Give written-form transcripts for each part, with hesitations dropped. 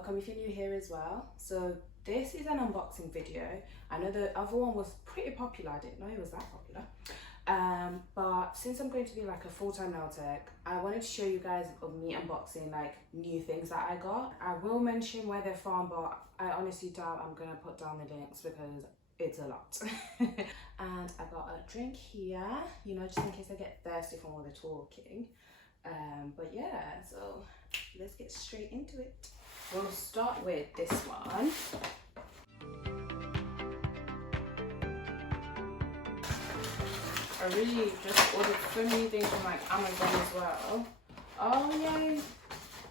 welcome if you're new here as well. So this is an unboxing video. I know the other one was pretty popular. I didn't know it was that popular. But since I'm going to be like a full-time nail tech, I wanted to show you guys of me unboxing like new things that I got. I will mention where they're from, but I honestly doubt I'm gonna put down the links because it's a lot. And I got a drink here, you know, just in case I get thirsty from all the talking. But yeah, so let's get straight into it. We'll start with this one. I really just ordered so many things from like Amazon as well. Oh yay!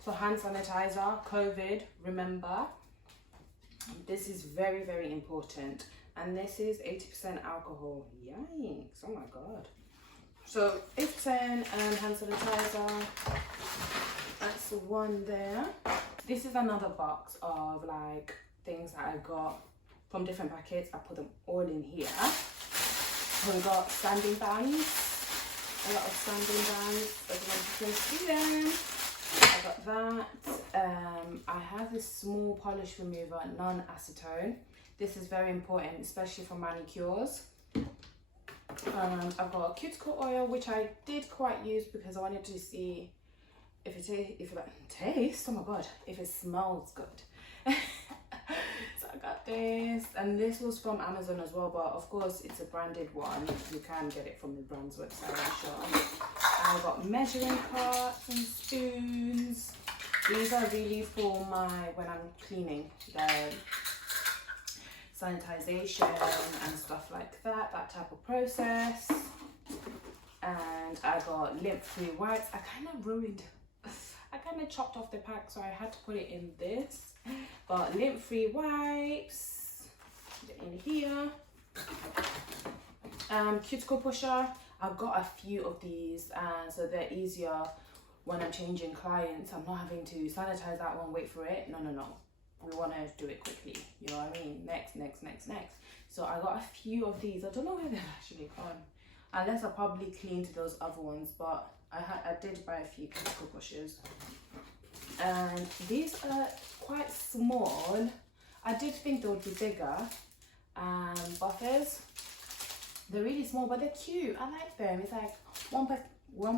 So hand sanitizer, COVID, remember. This is very, very important. And this is 80% alcohol. Yikes, oh my god. So 80% hand sanitizer. That's the one there. This is another box of like things that I got from different packets. I put them all in here. We got sanding bands, a lot of sanding bands, as you can see them. I got that. I have this small polish remover, non-acetone. This is very important, especially for manicures. I've got a cuticle oil, which I did quite use because I wanted to see if it tastes, oh my god, if it smells good. So I got this, and this was from Amazon as well, but of course it's a branded one. You can get it from the brand's website, I'm sure. I got measuring cups and spoons. These are really for when I'm cleaning the sanitization and stuff like that, that type of process. And I got lint-free wipes. I kind of chopped off the pack, so I had to put it in this. Got lint-free wipes in here. Cuticle pusher. I've got a few of these, and so they're easier when I'm changing clients. I'm not having to sanitize that one, wait for it. No. We want to do it quickly, you know what I mean? Next. So I got a few of these. I don't know where they've actually gone, unless I probably cleaned those other ones, but I did buy a few cuticle pushers. And these are quite small. I did think they would be bigger. Buffers. They're really small, but they're cute. I like them. It's like one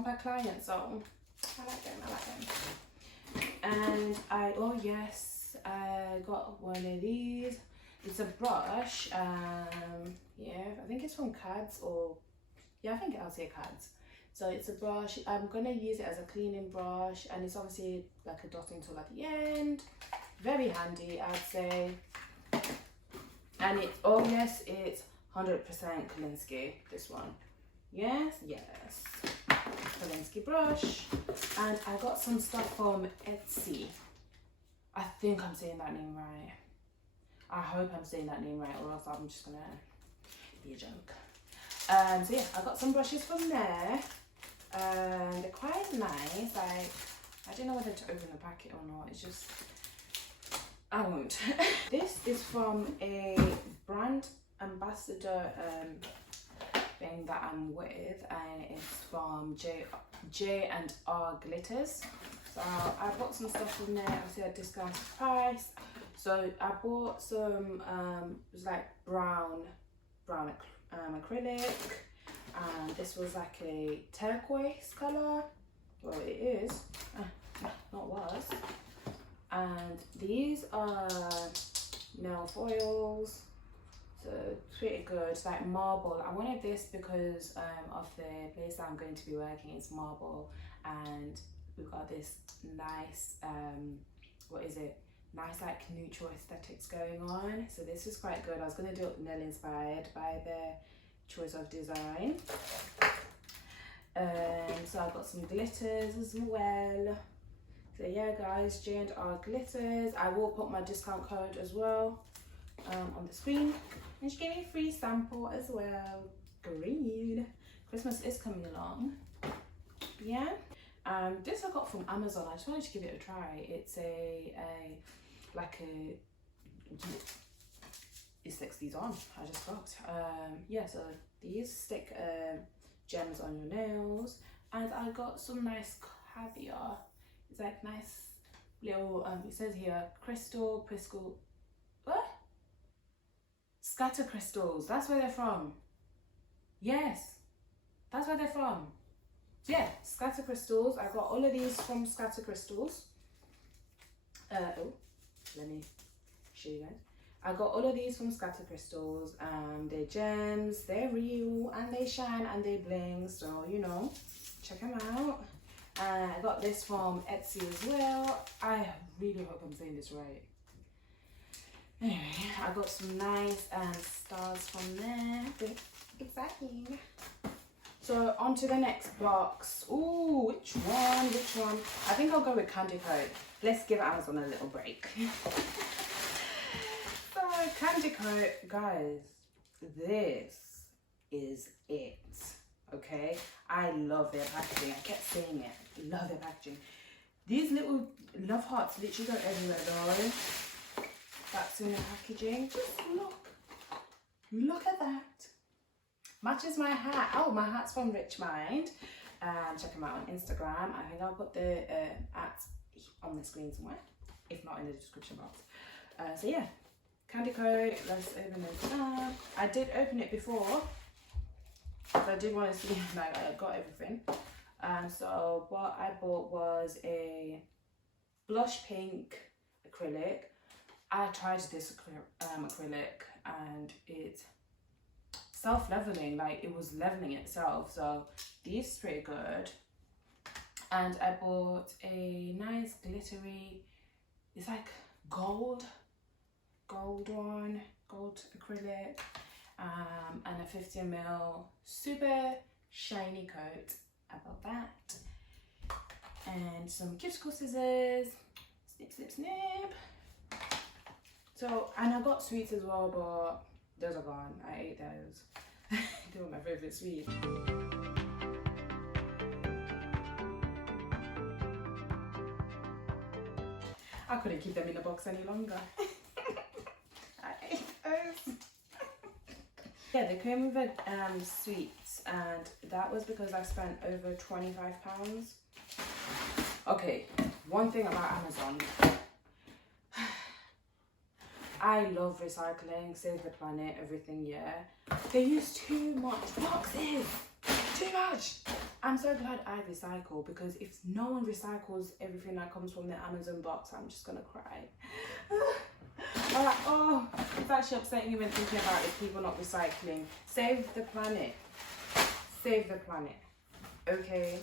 per client, so I like them. And I got one of these. It's a brush. Yeah, I think it's from Cads, or yeah, I think I'll say Cads. So it's a brush. I'm gonna use it as a cleaning brush, and it's obviously like a dotting tool at the end. Very handy, I'd say. And it's 100% Kolinsky, this one. Yes. Kolinsky brush. And I got some stuff from Etsy. I think I'm saying that name right. I hope I'm saying that name right, or else I'm just gonna be a joke. So yeah, I got some brushes from there. They're quite nice. Like, I don't know whether to open the packet or not. It's just, I won't. This is from a brand ambassador thing that I'm with, and it's from J&R Glitters. So I bought some stuff from there, obviously at a discounted price. So I bought some, it was like brown acrylic, and this was like a turquoise color. Well, it is, not was. And these are nail foils, so pretty good. It's like marble. I wanted this because of the place that I'm going to be working. It's marble, and we've got this nice nice like neutral aesthetics going on. So this is quite good. I was going to do it nail inspired by their choice of design. So I've got some glitters as well. So yeah guys, J&R Glitters. I will put my discount code as well on the screen, and she gave me a free sample as well. Green. Christmas is coming along. Yeah. This I got from Amazon. I just wanted to give it a try. It's it sticks these on. I just got yeah, so these stick gems on your nails, and I got some nice caviar. It's like nice little, it says here, crystal, what? Scatter crystals, that's where they're from. Yes, that's where they're from. Yeah, scatter crystals. I got all of these from scatter crystals. Oh, let me show you guys. I got all of these from scatter crystals. They're gems, they're real, and they shine and they bling. So you know, check them out. And I got this from Etsy as well. I really hope I'm saying this right. Anyway, I got some nice stars from there. Exciting. So on to the next box. Ooh, which one? I think I'll go with Candy Coat. Let's give Amazon a little break. So Candy Coat, guys, this is it. Okay, I love their packaging. I kept saying it. Love their packaging. These little love hearts literally go everywhere though. That's in the packaging. Just look at that. Matches my hat. Oh, my hat's from Rich Mind. Check them out on Instagram. I think I'll put the at on the screen somewhere, if not in the description box. So yeah, Candy Coat. Let's open it up. I did open it before, so I did want to see like I got everything. So what I bought was a blush pink acrylic. I tried this acrylic and it's self-leveling, like it was leveling itself, so these are pretty good. And I bought a nice glittery, it's like gold one, gold acrylic, and a 50ml super shiny coat. I bought that, and some cuticle scissors, snip. So, and I got sweets as well, but those are gone. I ate those. They were my favorite sweet. I couldn't keep them in the box any longer. I ate those. Yeah, they came with sweets, and that was because I spent over £25. Okay, one thing about Amazon. I love recycling, save the planet, everything, yeah. They use too much boxes, too much. I'm so glad I recycle, because if no one recycles everything that comes from the Amazon box, I'm just gonna cry. I'm like, oh, it's actually upsetting me when thinking about it, people not recycling. Save the planet, okay.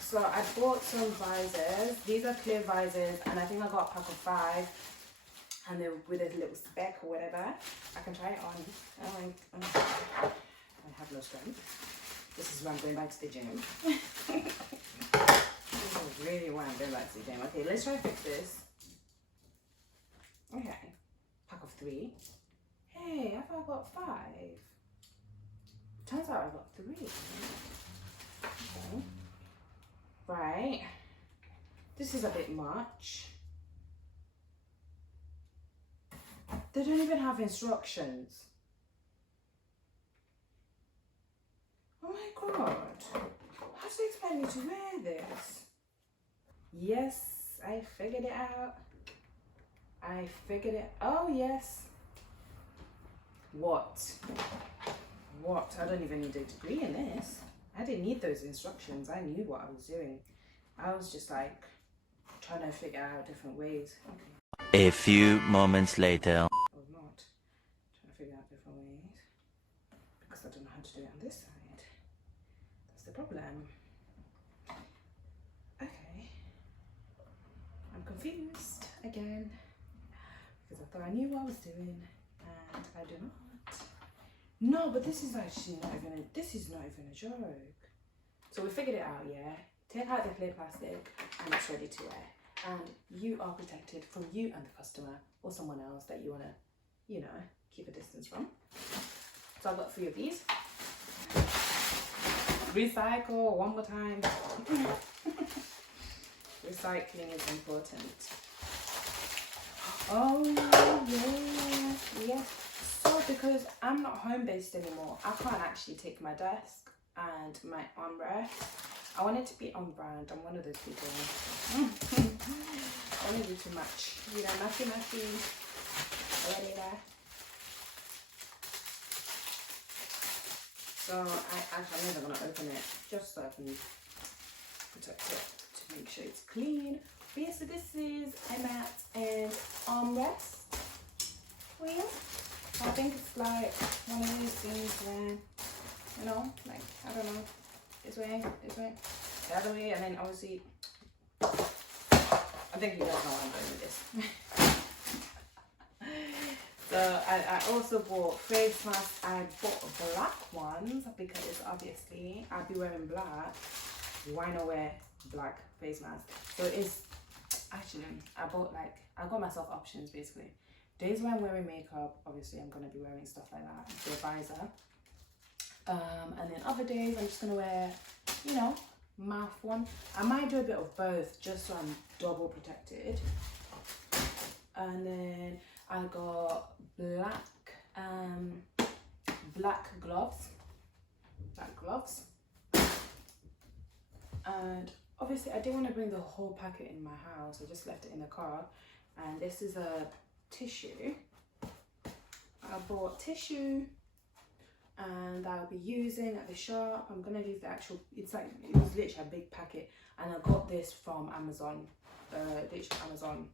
So I bought some visors. These are clear visors, and I think I got a pack of 5. And they're with a little speck or whatever. I can try it on. I have no strength. This is why I'm going back to the gym. This is really why I'm going back to the gym. Okay, let's try to fix this. Okay, pack of 3. Hey, I thought I got 5. Turns out I got 3. Okay. Right. This is a bit much. They don't even have instructions. Oh my god. How do they expect me to wear this? Yes, I figured it out. Oh yes. What? I don't even need a degree in this. I didn't need those instructions. I knew what I was doing. I was just like trying to figure out different ways. Okay. A few moments later. Or not. Trying to figure out different ways. Because I don't know how to do it on this side. That's the problem. Okay. I'm confused again. Because I thought I knew what I was doing. And I do not. No, but this is actually not even a joke. So we figured it out, yeah? Take out the clear plastic and it's ready to wear. And you are protected from you and the customer or someone else that you want to, you know, keep a distance from. So I've got 3 of these. Recycle one more time. Recycling is important. Oh, yes. So because I'm not home based anymore, I can't actually take my desk and my armrest I want it to be on brand. I'm one of those people. I want to do too much. You know, matchy. Already there. So I'm never gonna open it, just so I can protect it to make sure it's clean. But yeah, so this is a mat and armrest wheel. I think it's like one of these things where, you know, like, I don't know, this way, the other way, and then obviously, I think you guys know where I'm going with this. So I also bought face masks. I bought black ones because obviously I'll be wearing black. Why not wear black face mask? So it's actually, I got myself options basically. Days when I'm wearing makeup, obviously I'm gonna be wearing stuff like that, the visor. And then other days I'm just gonna wear, you know, mouth one. I might do a bit of both just so I'm double protected. And then I got black gloves. And obviously I didn't want to bring the whole packet in my house. I just left it in the car. And this is a tissue. I bought tissue and I'll be using at the shop. I'm gonna leave the actual, it was literally a big packet, and I got this from Amazon. Literally Amazon.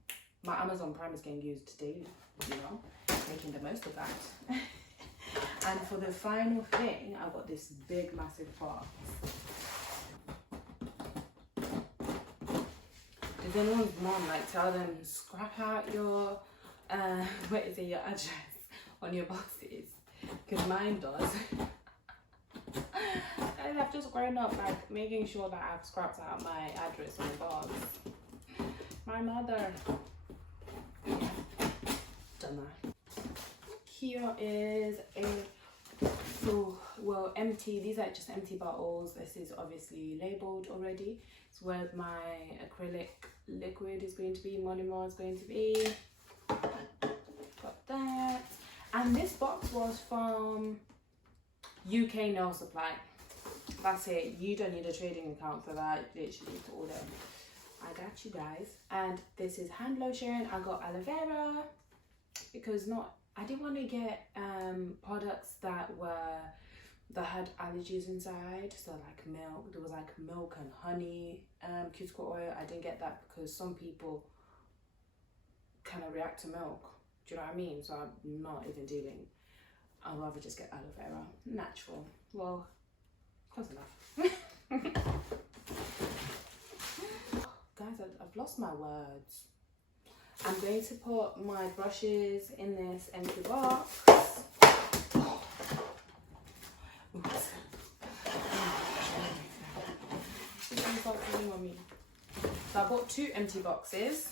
My Amazon Prime is getting used daily, you know, making the most of that. And for the final thing, I got this big massive box. Does anyone's mom like tell them scrap out your your address on your boxes? Because mine does. And I've just grown up like making sure that I've scrapped out my address on the box. My mother. Done that. Here is a empty. These are just empty bottles. This is obviously labeled already. It's where my acrylic liquid is going to be, monomer is going to be. Got that. And this box was from UK Nail Supply. That's it. You don't need a trading account for that. You literally need to order. I got you guys. And this is hand lotion. I got aloe vera because I didn't want to get products that had allergies inside. So like milk, there was like milk and honey, cuticle oil. I didn't get that because some people kind of react to milk. Do you know what I mean? So I'm not even dealing. I'd rather just get aloe vera, natural. Well, close enough. Guys, I've lost my words. I'm going to put my brushes in this empty box. So I bought 2 empty boxes.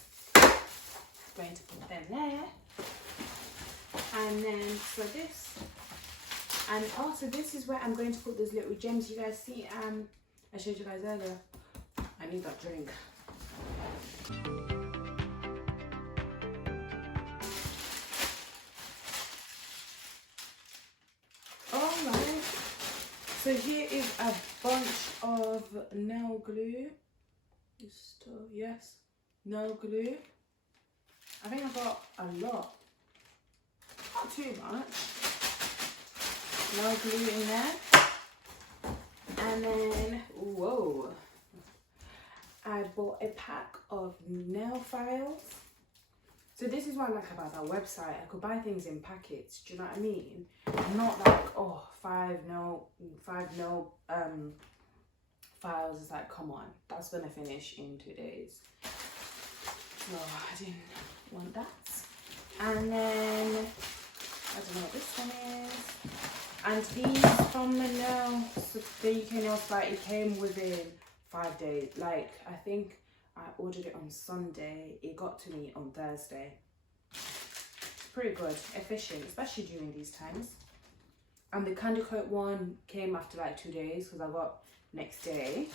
Going to put them there. And then for this, and also this is where I'm going to put those little gems you guys see. I showed you guys earlier. I need that drink. Alright, so here is a bunch of nail glue. Yes, nail glue. I think I got a lot. Not too much. Nail glue in there. And then, whoa. I bought a pack of nail files. So this is what I like about that website. I could buy things in packets. Do you know what I mean? Not like, oh, 5 nail files. It's like, come on, that's gonna finish in 2 days. So I didn't want that. And then I don't know what this one is. And these from the UK Nail Supply, it came within 5 days. Like, I think I ordered it on Sunday. It got to me on Thursday. Pretty good, efficient, especially during these times. And the Candy Coat one came after like 2 days because I got next day.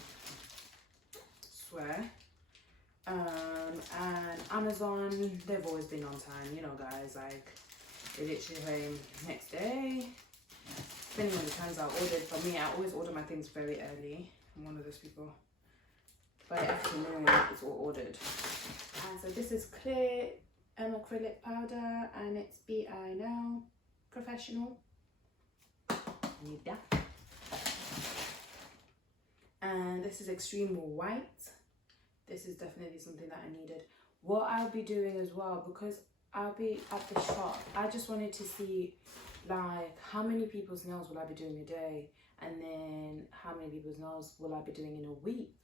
Swear. And Amazon, they've always been on time, you know, guys. Like, they literally came next day. Depending on the times I ordered. For me, I always order my things very early. I'm one of those people. by the afternoon it's all ordered. And so this is clear acrylic powder, and it's BI Nail Professional. Need that. And this is extreme white. This is definitely something that I needed. What I'll be doing as well, because I'll be at the shop, I just wanted to see like how many people's nails will I be doing a day, and then how many people's nails will I be doing in a week.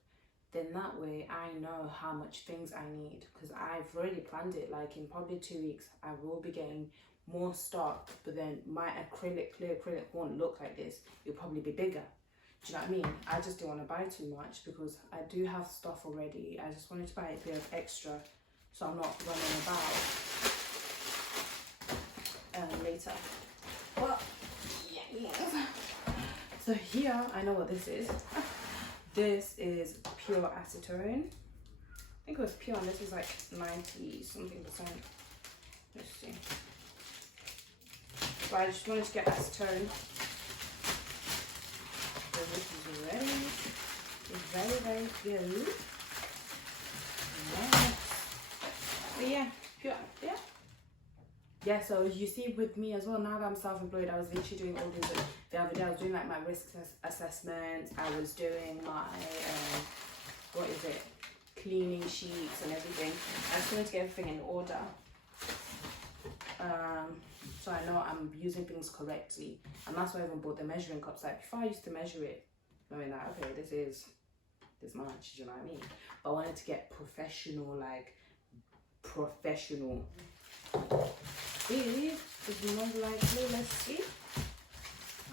Then that way I know how much things I need, because I've already planned it. Like in probably 2 weeks I will be getting more stock, but then my acrylic, clear acrylic won't look like this. It'll probably be bigger. Do you know what I mean? I just didn't want to buy too much because I do have stuff already. I just wanted to buy a bit of extra so I'm not running about later. But yeah. So here, I know what this is. This is pure acetone. I think it was pure, and this is like 90 something %. Let's see. So I just wanted to get acetone. So this is ready. It's very, very good. Yes. So yeah, pure, yeah. Yeah, so you see with me as well, now that I'm self-employed, I was literally doing all these, the other day I was doing like my risk assessment, I was doing my, what is it, cleaning sheets and everything. I just wanted to get everything in order. So I know I'm using things correctly, and that's why I even bought the measuring cups. Like before I used to measure it, knowing that, okay, this is this much, you know what I mean? But I wanted to get professional, like professional. See, it's not likely, let's see.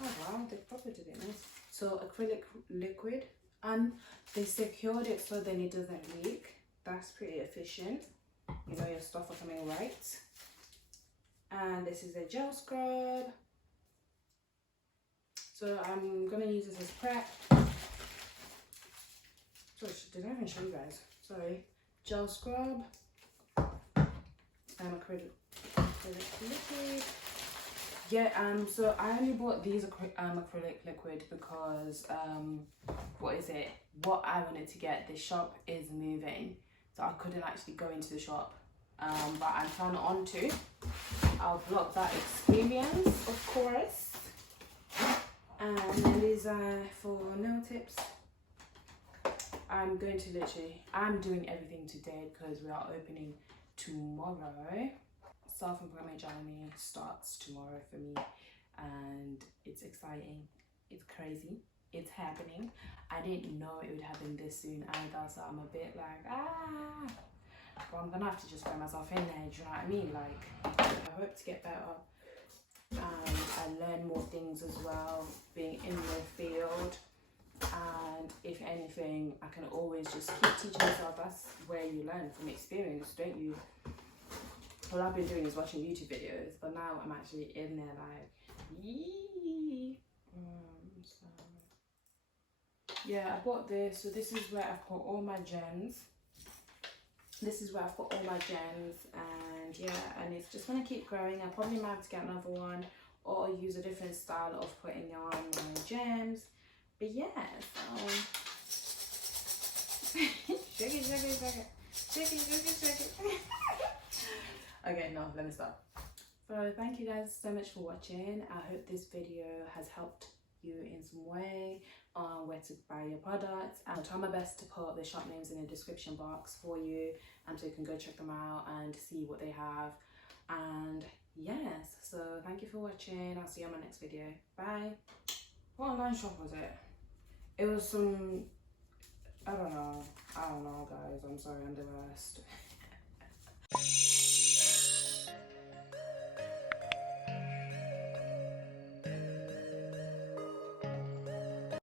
Oh wow, they probably did it nice. So acrylic liquid, and they secured it so then it doesn't leak. That's pretty efficient. You know your stuff are coming right. And this is a gel scrub. So I'm gonna use this as prep. So did I even show you guys? Sorry. Gel scrub. Acrylic liquid. Yeah, so I only bought these acrylic liquid because what is it? What I wanted to get, the shop is moving, so I couldn't actually go into the shop. But I'm trying on to. I'll vlog that experience, of course. And then these are for nail tips. I'm going to I'm doing everything today because we are opening tomorrow. Self-employment journey starts tomorrow for me, and it's exciting, it's crazy, it's happening. I didn't know it would happen this soon either, so I'm a bit like but I'm gonna have to just throw myself in there, do you know what I mean? Like, I hope to get better, and I learn more things as well, being in the field. And if anything, I can always just keep teaching myself. That's where you learn from experience, don't you? All I've been doing is watching YouTube videos, but now I'm actually in there like, yee. So yeah, I bought this. So this is where I put all my gems. This is where I put all my gems, and yeah, and it's just gonna keep growing. I probably might have to get another one, or use a different style of putting on my gems. But yeah, so shake it, shake it, shake it, shake it, shake it, shake it. Okay, no, let me stop. So thank you guys so much for watching. I hope this video has helped you in some way on where to buy your products. I'll try my best to put the shop names in the description box for you, so you can go check them out and see what they have. And yes, so thank you for watching. I'll see you on my next video. Bye. What online shop was it? It was some, I don't know guys, I'm sorry, I'm the worst.